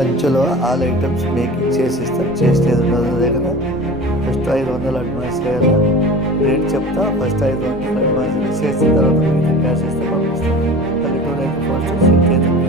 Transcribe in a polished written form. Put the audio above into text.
పంచులో all items making చేసిస్తారు. చేసేది ఉండదు అదే కదా. ఫస్ట్ 500 అడ్వాన్స్ వేయాలి. రేట్ చెప్తా. ఫస్ట్ 500 అడ్వాన్స్ చేసిన తర్వాత మీకు క్యాష్ ఇస్తే పంపిస్తాను. పల్లెటూరు అయితే పోస్ట్ చేసి